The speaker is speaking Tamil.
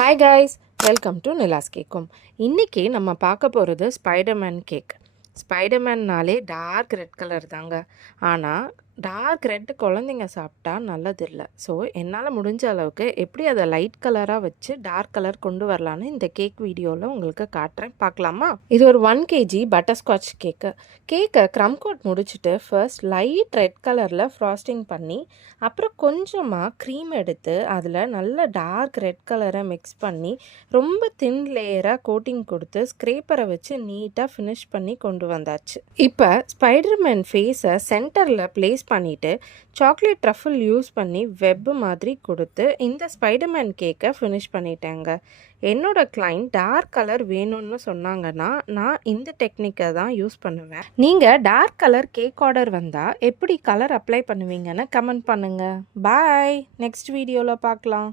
Hi guys, welcome to Nila's கேக்கும். இன்றைக்கி நம்ம பார்க்க போகிறது ஸ்பைடர்மேன் கேக். ஸ்பைடர்மேன்னாலே டார்க் ரெட் கலர் தாங்க. ஆனால் டார்க் ரெட்டு குழந்தைங்க சாப்பிட்டா நல்லதில்லை. ஸோ என்னால் முடிஞ்ச அளவுக்கு எப்படி அதை லைட் கலராக வச்சு டார்க் கலர் கொண்டு வரலான்னு இந்த கேக் வீடியோவில் உங்களுக்கு காட்டுறேன், பார்க்கலாமா? இது ஒரு 1 kg பட்டர்ஸ்காட்ச் கேக்கை க்ரம் கோட் முடிச்சுட்டு ஃபர்ஸ்ட் லைட் ரெட் கலரில் ஃப்ராஸ்டிங் பண்ணி அப்புறம் கொஞ்சமாக க்ரீம் எடுத்து அதில் நல்ல டார்க் ரெட் கலரை மிக்ஸ் பண்ணி ரொம்ப தின் லேயராக கோட்டிங் கொடுத்து ஸ்க்ரேப்பரை வச்சு நீட்டாக ஃபினிஷ் பண்ணி கொண்டு வந்தாச்சு. இப்போ ஸ்பைடர்மேன் ஃபேஸை சென்டரில் ப்ளேஸ் பண்ணிவிட்டு சாக்லேட் ட்ரஃபிள் யூஸ் பண்ணி வெப் மாதிரி கொடுத்து இந்த ஸ்பைடர்மேன் கேக்கை ஃபினிஷ் பண்ணிட்டேங்க. என்னோட கிளைண்ட் டார்க் கலர் வேணும்னு சொன்னாங்கன்னா நான் இந்த டெக்னிக்கை தான் யூஸ் பண்ணுவேன். நீங்கள் டார்க் கலர் கேக் ஆர்டர் வந்தால் எப்படி கலர் அப்ளை பண்ணுவீங்கன்னு கமெண்ட் பண்ணுங்கள். பாய், நெக்ஸ்ட் வீடியோவில் பார்க்கலாம்.